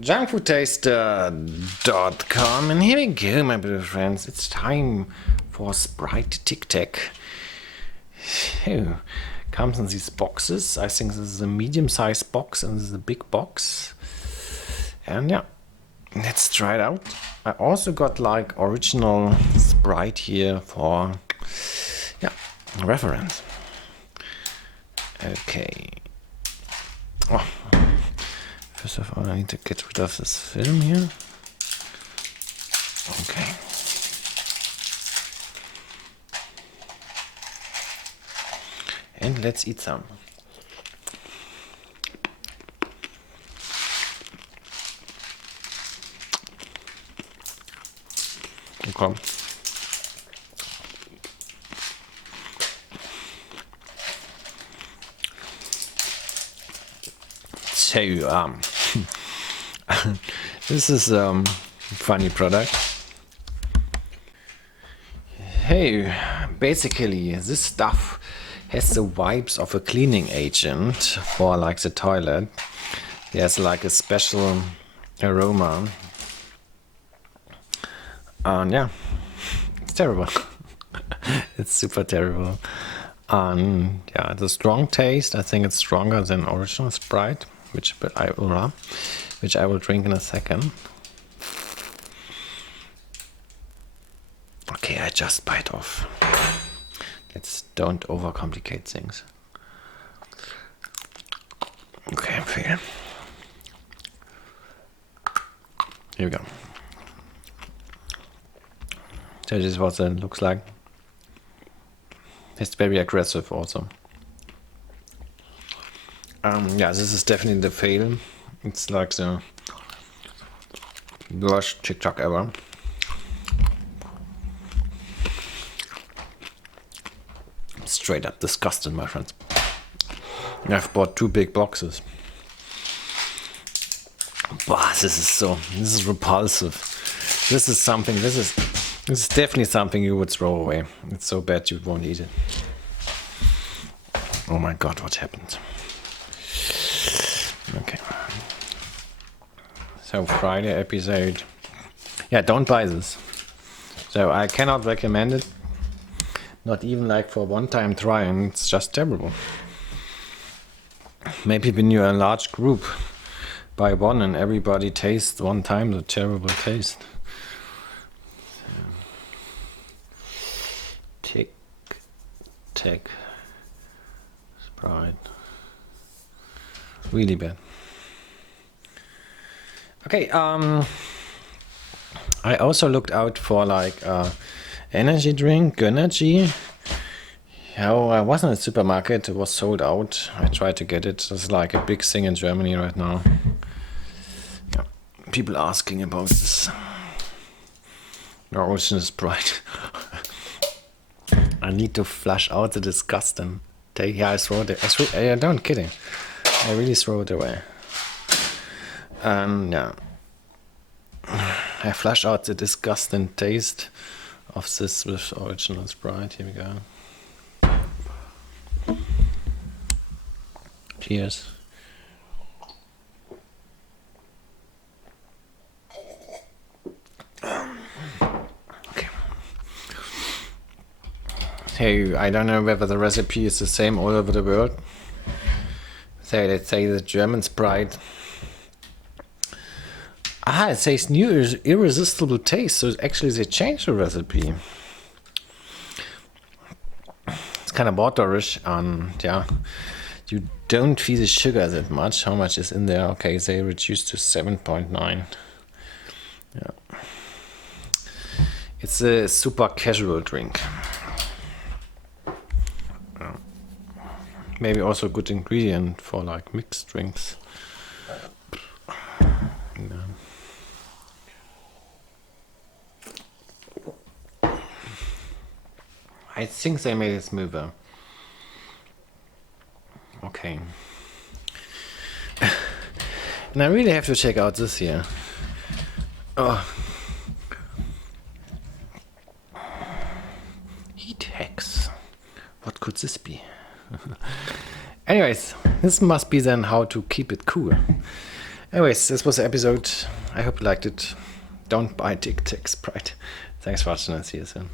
junkfoodtaster.com, and here we go, my beautiful friends. It's time for Sprite Tic Tac. Oh, comes in these boxes. I think this is a medium-sized box and this is a big box. And yeah, let's try it out. I also got like original Sprite here for reference. Okay. Oh. First of all, I need to get rid of this film here. Okay. And let's eat some. Okay. So, this is a funny product. Hey, basically this stuff has the vibes of a cleaning agent for like the toilet. There's like a special aroma. And yeah, it's terrible. It's super terrible. Yeah, it's a strong taste. I think it's stronger than original Sprite, which I will drink in a second. Okay, I just bite off. Don't overcomplicate things. Okay, I'm fair. Here we go. So this is what it looks like. It's very aggressive also. Yeah, this is definitely the fail. It's like the worst Tic Tac ever. Straight up disgusting, my friends. I've bought 2 big boxes. Wow, this is repulsive. This is definitely something you would throw away. It's so bad you won't eat it. Oh my god, what happened? Okay. So Friday episode. Yeah, don't buy this. So I cannot recommend it. Not even like for one-time try, and it's just terrible. Maybe when you're a large group, buy one and everybody tastes one time the terrible taste. Tic Tac Sprite. Really bad. Okay, I also looked out for like energy drink, energy. I was in a supermarket, it was sold out. I tried to get it. It's like a big thing in Germany right now. Yeah, people asking about this. No, original Sprite. I need to flush out the disgusting taste. Yeah, I throw it. I don't kidding. I really throw it away. Yeah. I flush out the disgusting taste of this with original Sprite. Here we go. Cheers. Okay. Hey, I don't know whether the recipe is the same all over the world. So let's say the German Sprite. It says new irresistible taste, so actually they changed the recipe. It's kind of waterish, and yeah, you don't feel the sugar that much. How much is in there? Okay, they reduced to 7.9. Yeah, it's a super casual drink. Maybe also a good ingredient for like mixed drinks. No. I think they made it smoother. Okay. And I really have to check out this here. Oh. Heat hacks. What could this be? Anyways, this must be then how to keep it cool. Anyways, this was the episode. I hope you liked it. Don't buy Tic Tac Sprite. Thanks for watching and see you soon.